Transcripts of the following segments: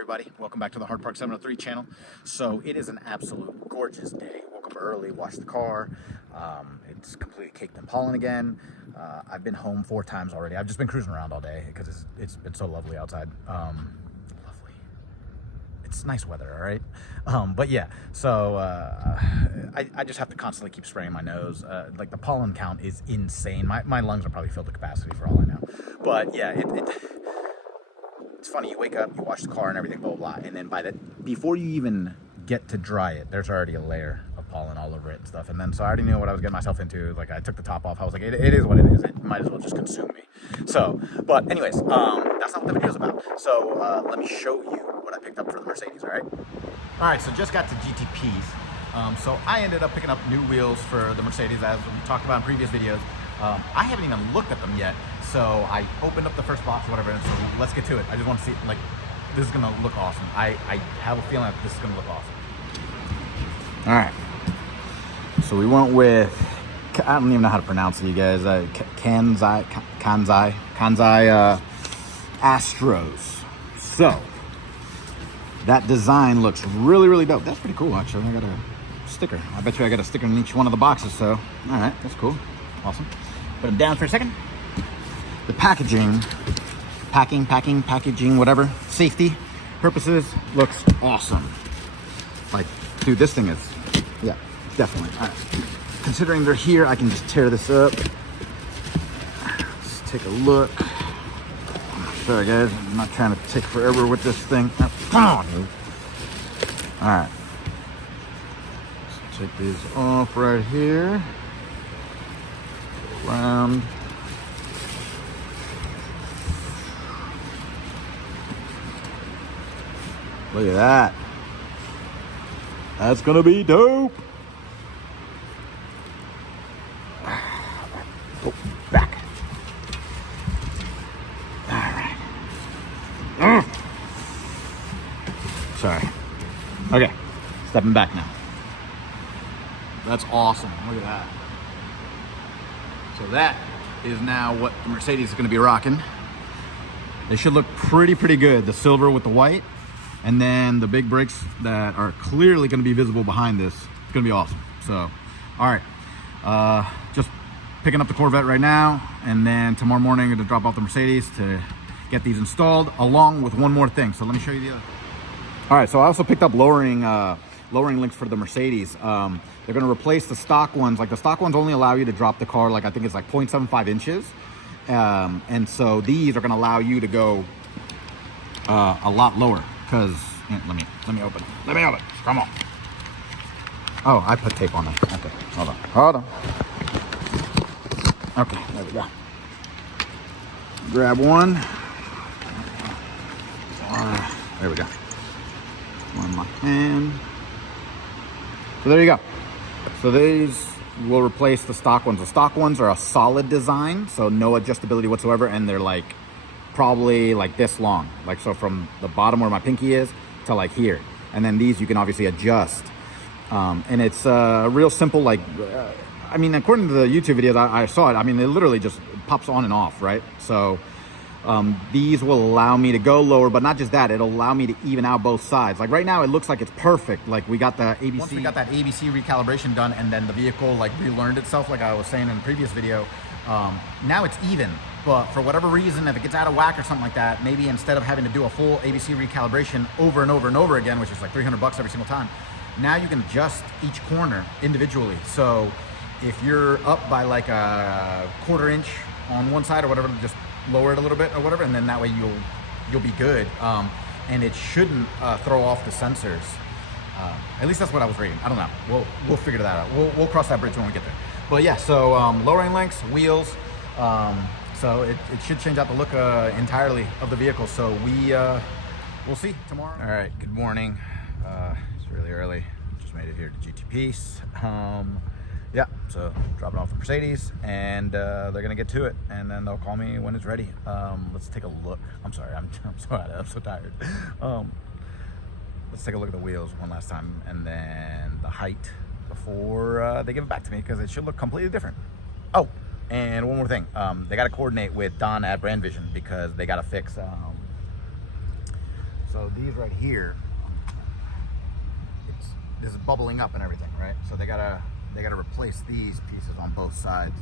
everybody, welcome back to the Hard Park 703 channel. So it is an absolute gorgeous day. Woke up early, washed the car. It's completely caked in pollen again. I've been home 4 times already. I've just been cruising around all day because it's been so lovely outside. Lovely. It's nice weather, all right? But yeah, so I just have to constantly keep spraying my nose. Like the pollen count is insane. My lungs are probably filled to capacity for all I know. But yeah, it's funny, you wake up, you wash the car and everything, blah, blah, blah, and then before you even get to dry it, there's already a layer of pollen all over it and stuff. And then, so I already knew what I was getting myself into. Like, I took the top off. I was like, it is what it is. It might as well just consume me. So, but anyways, that's not what the video's about. So, let me show you what I picked up for the Mercedes, all right? All right, so just got to GTPs. So I ended up picking up new wheels for the Mercedes, as we talked about in previous videos. I haven't even looked at them yet, so I opened up the first box or whatever, and so let's get to it. I just want to see, like, this is gonna look awesome. I have a feeling that this is gonna look awesome. All right, so we went with, I don't even know how to pronounce it, you guys. Kansei Astros. So that design looks really, really dope. That's pretty cool, actually. I got a sticker. I bet you I got a sticker in each one of the boxes, so all right, that's cool. Awesome. Put them down for a second. The packaging, packaging, whatever, safety purposes, looks awesome. Like, dude, this thing is, yeah, definitely. All right. Considering they're here, I can just tear this up. Let's take a look. Sorry, guys, I'm not trying to take forever with this thing. Oh, come on, dude. All right. Let's take these off right here. Around. Look at that. That's gonna be dope. Go back. All right. Sorry. Okay, stepping back now. That's awesome. Look at that. So that is now what the Mercedes is going to be rocking. They should look pretty good. The silver with the white, and then the big brakes that are clearly going to be visible behind this. It's going to be awesome. So, all right, just picking up the Corvette right now, and then tomorrow morning I'm going to drop off the Mercedes to get these installed, along with one more thing. So let me show you the other. All right, so I also picked up lowering links for the Mercedes. They're going to replace the stock ones. Like, the stock ones only allow you to drop the car, like, I think it's like 0.75 inches. And so these are going to allow you to go a lot lower. Because, let me open it. Let me open it. Come on. Oh, I put tape on them. Okay, hold on. Okay, there we go. Grab one. There we go. One in my hand. So there you go. So these will replace the stock ones. The stock ones are a solid design, so no adjustability whatsoever, and they're like probably like this long. Like, so from the bottom where my pinky is to like here. And then these you can obviously adjust. And it's real simple, like, I mean, according to the YouTube videos I saw it, I mean, it literally just pops on and off, right? So these will allow me to go lower, but not just that, it'll allow me to even out both sides. Like right now, it looks like it's perfect. Like, we got the ABC. Once we got that ABC recalibration done, and then the vehicle like relearned itself, like I was saying in the previous video, now it's even. But for whatever reason, if it gets out of whack or something like that, maybe instead of having to do a full ABC recalibration over and over and over again, which is like $300 every single time, now you can adjust each corner individually. So if you're up by like a 1/4 inch on one side or whatever, just lower it a little bit or whatever, and then that way you'll be good. And it shouldn't throw off the sensors. At least that's what I was reading. I don't know. We'll figure that out. We'll cross that bridge when we get there. But yeah, so lowering links, wheels. So it should change out the look entirely of the vehicle. So we'll see tomorrow. All right. Good morning. It's really early. Just made it here to GTP's. Yeah, so dropping off the Mercedes, and they're gonna get to it, and then they'll call me when it's ready. Let's take a look. I'm sorry, I'm so tired. Let's take a look at the wheels one last time, and then the height before they give it back to me, because it should look completely different. Oh, and one more thing, they got to coordinate with Don at Brand Vision, because they got to fix So these right here, this is bubbling up and everything, right? So they gotta replace these pieces on both sides.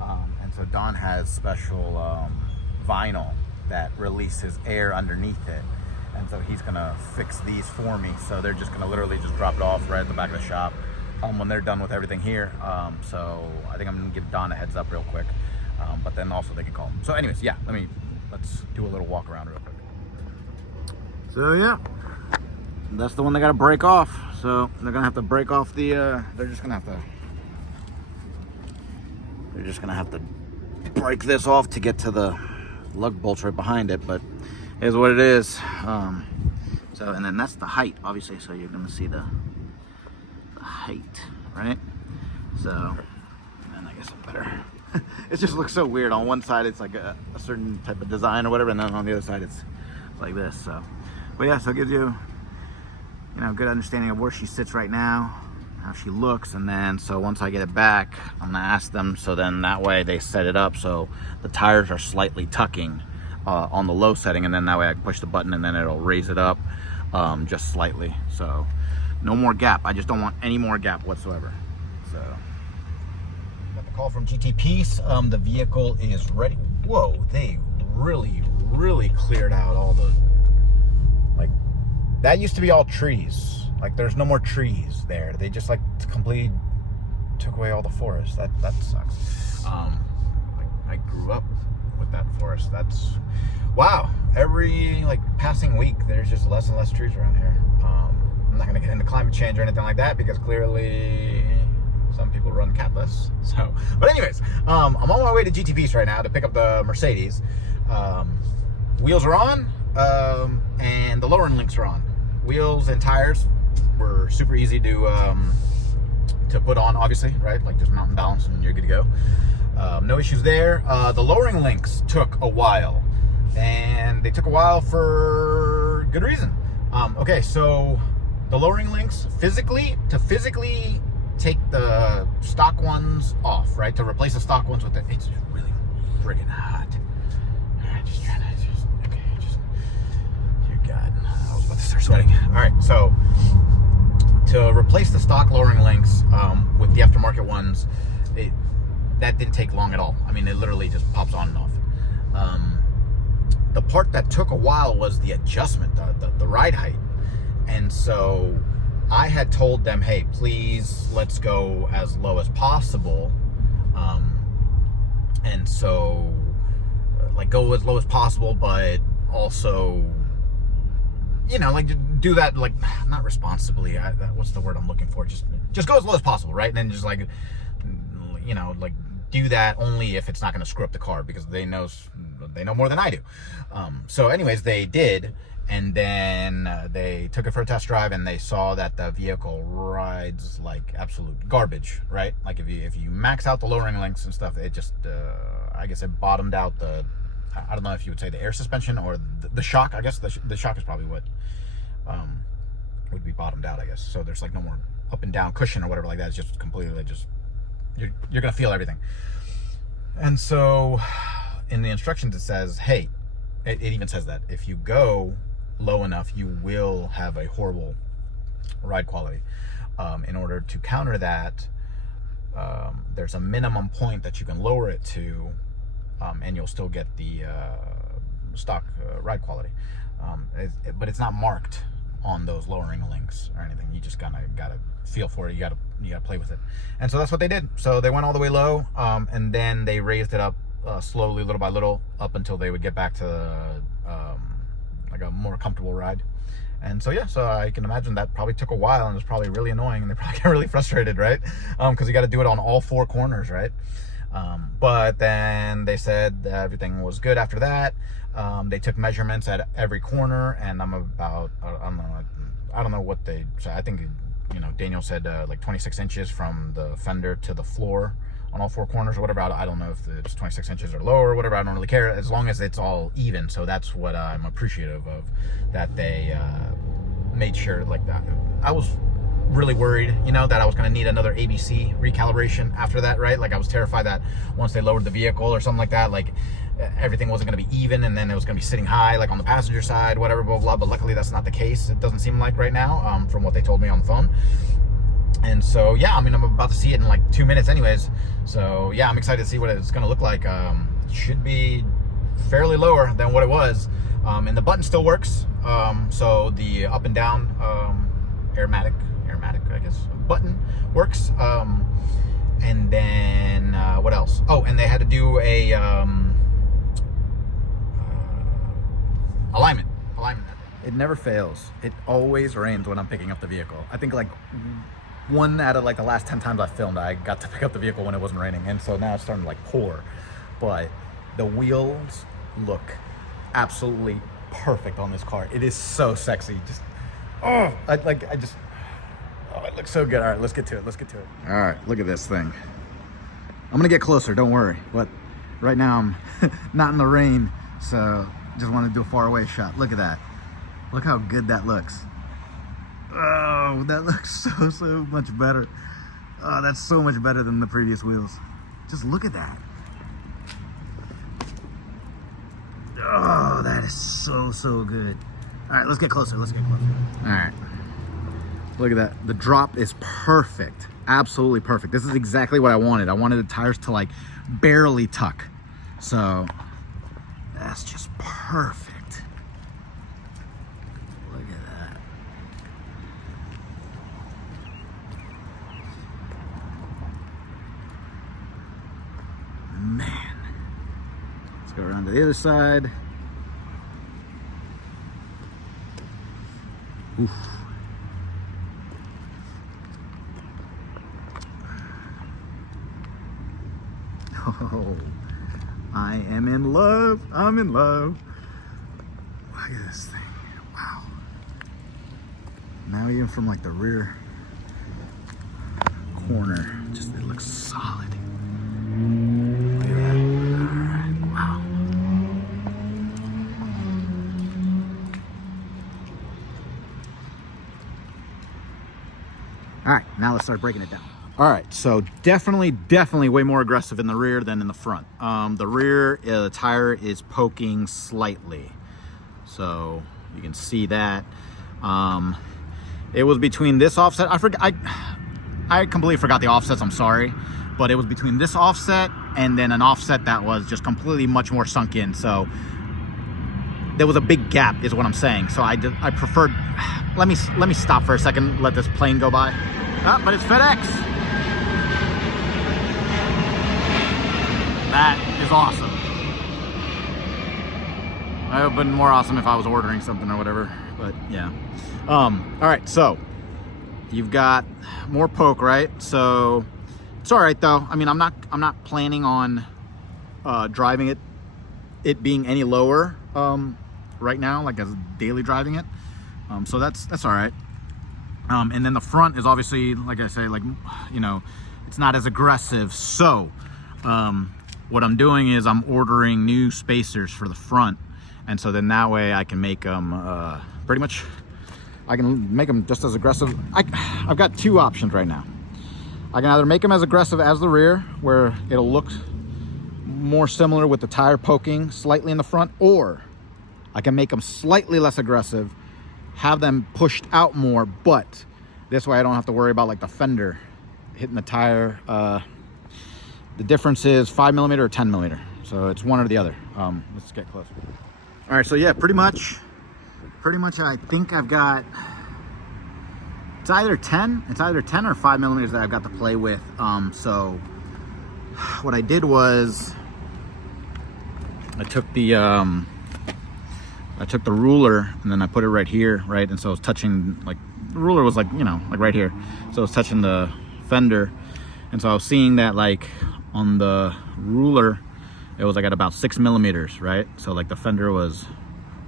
And so Don has special vinyl that releases air underneath it. And so he's gonna fix these for me. So they're just gonna literally just drop it off right at the back of the shop when they're done with everything here. So I think I'm gonna give Don a heads up real quick. But then also they can call him. So anyways, yeah, let's do a little walk around real quick. So yeah, that's the one they gotta break off. So they're gonna have to break off the, they're just gonna have to break this off to get to the lug bolts right behind it, but here's what it is. So, and then that's the height, obviously, so you're gonna see the height, right? So, and I guess I'm better. It just looks so weird. On one side it's like a certain type of design or whatever, and then on the other side it's like this. So, but yeah, so it gives you, good understanding of where she sits right now, how she looks, and then so once I get it back, I'm gonna ask them, so then that way they set it up so the tires are slightly tucking on the low setting, and then that way I can push the button and then it'll raise it up just slightly. So no more gap. I just don't want any more gap whatsoever. So got the call from GT Peace. The vehicle is ready. Whoa, they really cleared out all the, like, that used to be all trees. Like, there's no more trees there. They just like completely took away all the forest. That sucks. I grew up with that forest. That's, wow. Every like passing week, there's just less and less trees around here. I'm not gonna get into climate change or anything like that because clearly some people run catless. So, but anyways, I'm on my way to GT Peace right now to pick up the Mercedes. Wheels are on, and the lowering links are on. Wheels and tires were super easy to put on, obviously, right? Like just mountain balance and you're good to go. No issues there. The lowering links took a while, and they took a while for good reason. Okay, so the lowering links, physically take the stock ones off, right? To replace the stock ones with it. It's really friggin' hot. Just trying to dear God, I was about to start sweating. All right, so to replace the stock lowering links with the aftermarket ones, that didn't take long at all. I mean, it literally just pops on and off. The part that took a while was the adjustment, the ride height. And so I had told them, hey, please, let's go as low as possible. And so, like, go as low as possible, but also, like, do that, like, not responsibly. What's the word I'm looking for? Just go as low as possible, right? And then just, like, like, do that only if it's not going to screw up the car, because they know more than I do. So anyways, they did, and then they took it for a test drive, and they saw that the vehicle rides like absolute garbage, right? Like if you max out the lowering links and stuff, it just I guess it bottomed out the, I don't know if you would say the air suspension or the shock. I guess the shock is probably what would be bottomed out, I guess. So there's like no more up and down cushion or whatever like that. It's just completely just, you're gonna feel everything. And so in the instructions it says, hey, it even says that if you go low enough, you will have a horrible ride quality. In order to counter that, there's a minimum point that you can lower it to, and you'll still get the stock ride quality. But it's not marked on those lowering links or anything. You just gotta feel for it. You gotta play with it. And so that's what they did. So they went all the way low, and then they raised it up slowly, little by little, up until they would get back to like a more comfortable ride. And so yeah, so I can imagine that probably took a while, and it was probably really annoying, and they probably got really frustrated, right? Because you got to do it on all four corners, right? But then they said that everything was good after that. They took measurements at every corner, and I'm about, I don't know what they said. I think, Daniel said like 26 inches from the fender to the floor on all four corners or whatever. I don't know if it's 26 inches or lower or whatever. I don't really care, as long as it's all even. So that's what I'm appreciative of, that they made sure like that. I was really worried, you know, that I was going to need another ABC recalibration after that, right? Like I was terrified that once they lowered the vehicle or something like that, like everything wasn't going to be even, and then it was going to be sitting high, like on the passenger side, whatever, blah, blah. But luckily that's not the case. It doesn't seem like right now, from what they told me on the phone. And so, yeah, I mean, I'm about to see it in like 2 minutes anyways. So yeah, I'm excited to see what it's going to look like. Should be fairly lower than what it was. And the button still works. So the up and down, aromatic, I guess, button works. And then, what else? Oh, and they had to do a, alignment. It never fails. It always rains when I'm picking up the vehicle. I think like 1 out of like the last 10 times I filmed, I got to pick up the vehicle when it wasn't raining. And so now it's starting to like pour, but the wheels look absolutely perfect on this car. It is so sexy. Just, oh, it looks so good. All right, let's get to it. All right, look at this thing. I'm gonna get closer, don't worry. But right now I'm not in the rain, so just want to do a far away shot. Look at that. Look how good that looks. Oh, that looks so much better. Oh, that's so much better than the previous wheels. Just look at that. Oh, that is so good. All right, let's get closer. All right. Look at that. The drop is perfect. Absolutely perfect. This is exactly what I wanted. I wanted the tires to like barely tuck. So that's just perfect. Look at that. Man. Let's go around to the other side. Oof. Oh, I am in love. I'm in love. Look at this thing. Wow. Now even from like the rear corner, just it looks solid. Look at that. All right. Wow. All right, now let's start breaking it down. All right, so definitely way more aggressive in the rear than in the front. The rear, the tire is poking slightly. So you can see that. It was between this offset. I completely forgot the offsets, I'm sorry. But it was between this offset and then an offset that was just completely much more sunk in. So there was a big gap is what I'm saying. So I preferred, let me stop for a second, let this plane go by. Ah, but it's FedEx. That is awesome. It would have been more awesome if I was ordering something or whatever, but yeah. All right, so you've got more poke, right? So it's all right though. I mean, I'm not planning on driving it being any lower right now, like as daily driving it. So that's all right. And then the front is obviously, like I say, like, you know, it's not as aggressive. So what I'm doing is I'm ordering new spacers for the front. And so then that way I can make them pretty much, I can make them just as aggressive. I've got two options right now. I can either make them as aggressive as the rear, where it'll look more similar with the tire poking slightly in the front, or I can make them slightly less aggressive, have them pushed out more, but this way I don't have to worry about like the fender hitting the tire. The difference is 5mm or 10mm, so it's one or the other. Let's get closer. All right, so yeah, pretty much I think I've got, it's either 10 or 5mm that I've got to play with. So what I did was I took the ruler and then I put it right here, right? And so I was touching, like, the ruler was like, you know, like right here. So I was touching the fender. And so I was seeing that like on the ruler, it was like at about 6mm, right? So like the fender was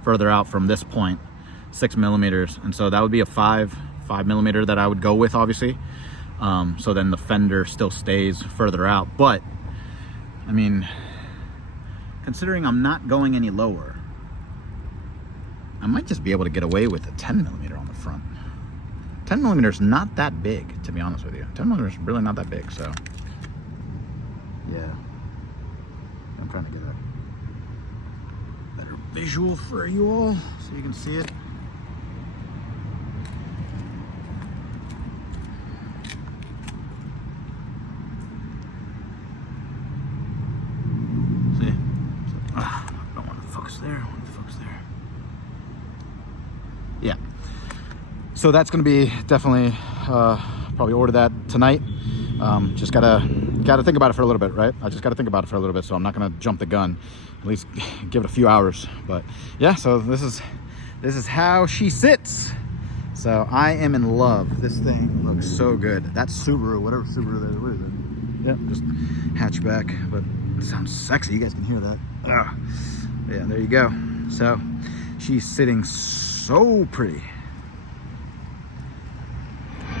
further out from this point, 6mm. And so that would be a 5mm that I would go with, obviously. So then the fender still stays further out. But I mean, considering I'm not going any lower, I might just be able to get away with a 10mm on the front. 10 millimeters not that big, to be honest with you. 10 millimeters really not that big, so yeah. I'm trying to get a better visual for you all so you can see it. See? I don't want to focus there. I want to focus there. Yeah. So that's going to be definitely probably order that tonight. Just gotta think about it for a little bit, right? I just gotta think about it for a little bit, so I'm not gonna jump the gun. At least give it a few hours. But yeah, so this is how she sits. So I am in love. This thing looks so good. That Subaru, whatever Subaru that is, what is it? Yeah, just hatchback, but it sounds sexy. You guys can hear that. Yeah, there you go. So she's sitting so pretty.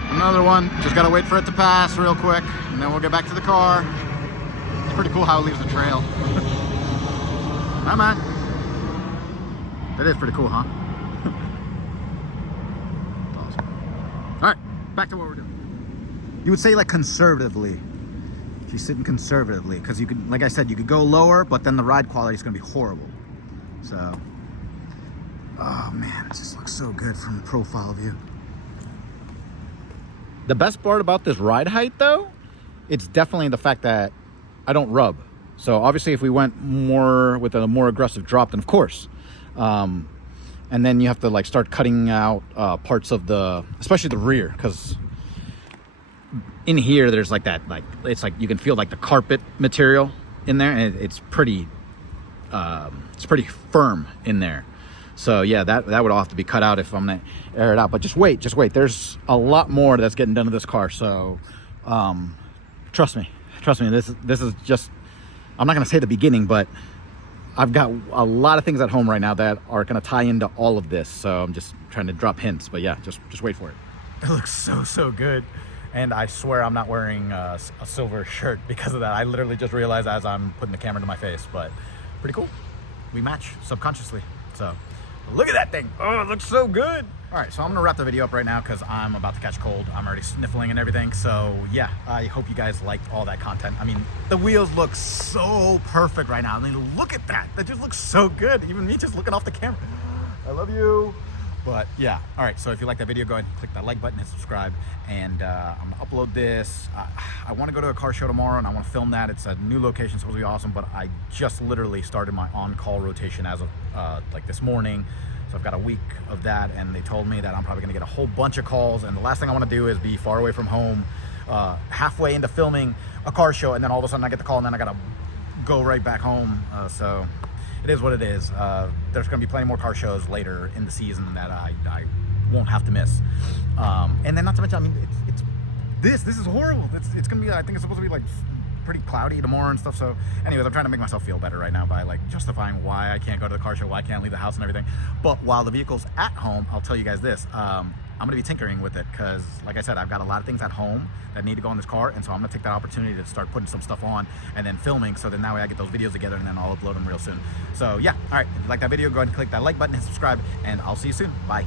Another one, just gotta wait for it to pass real quick, and then we'll get back to the car. It's pretty cool how it leaves the trail. Hi, man. That is pretty cool, huh? Awesome. All right, back to what we're doing. You would say like conservatively. She's sitting conservatively, because you could, like I said, you could go lower, but then the ride quality is gonna be horrible. So, oh man, it just looks so good from profile view. The best part about this ride height, though, it's definitely the fact that I don't rub. So obviously if we went more with a more aggressive drop, then of course. And then you have to like start cutting out parts of the, especially the rear, because in here there's like that, like it's like you can feel like the carpet material in there, and it's pretty firm in there. So yeah, that would all have to be cut out if I'm gonna air it out. But just wait. There's a lot more that's getting done to this car. So trust me. This is just, I'm not gonna say the beginning, but I've got a lot of things at home right now that are gonna tie into all of this. So I'm just trying to drop hints. But yeah, just wait for it. It looks so good. And I swear I'm not wearing a silver shirt because of that. I literally just realized as I'm putting the camera to my face. But pretty cool. We match subconsciously. So look at that thing. Oh, it looks so good. All right, so I'm gonna wrap the video up right now because I'm about to catch cold. I'm already sniffling and everything. So yeah, I hope you guys liked all that content. I mean, the wheels look so perfect right now. I mean, look at that. That just looks so good. Even me just looking off the camera. I love you. But yeah, all right, so if you like that video, go ahead and click that like button and subscribe. And I'm gonna upload this. I wanna go to a car show tomorrow and I wanna film that. It's a new location, supposed to be awesome, but I just literally started my on-call rotation as of like this morning. So I've got a week of that, and they told me that I'm probably gonna get a whole bunch of calls, and the last thing I wanna do is be far away from home, halfway into filming a car show, and then all of a sudden I get the call and then I gotta go right back home. So it is what it is. There's gonna be plenty more car shows later in the season that I won't have to miss. And then not to mention, I mean, this is horrible. It's gonna be, I think it's supposed to be like pretty cloudy tomorrow and stuff. So anyways, I'm trying to make myself feel better right now by like justifying why I can't go to the car show, why I can't leave the house and everything. But while the vehicle's at home, I'll tell you guys this, I'm gonna be tinkering with it, because like I said, I've got a lot of things at home that need to go on this car, and so I'm gonna take that opportunity to start putting some stuff on and then filming, so then that way I get those videos together and then I'll upload them real soon. So yeah, all right, if you like that video, go ahead and click that like button and subscribe, and I'll see you soon. Bye.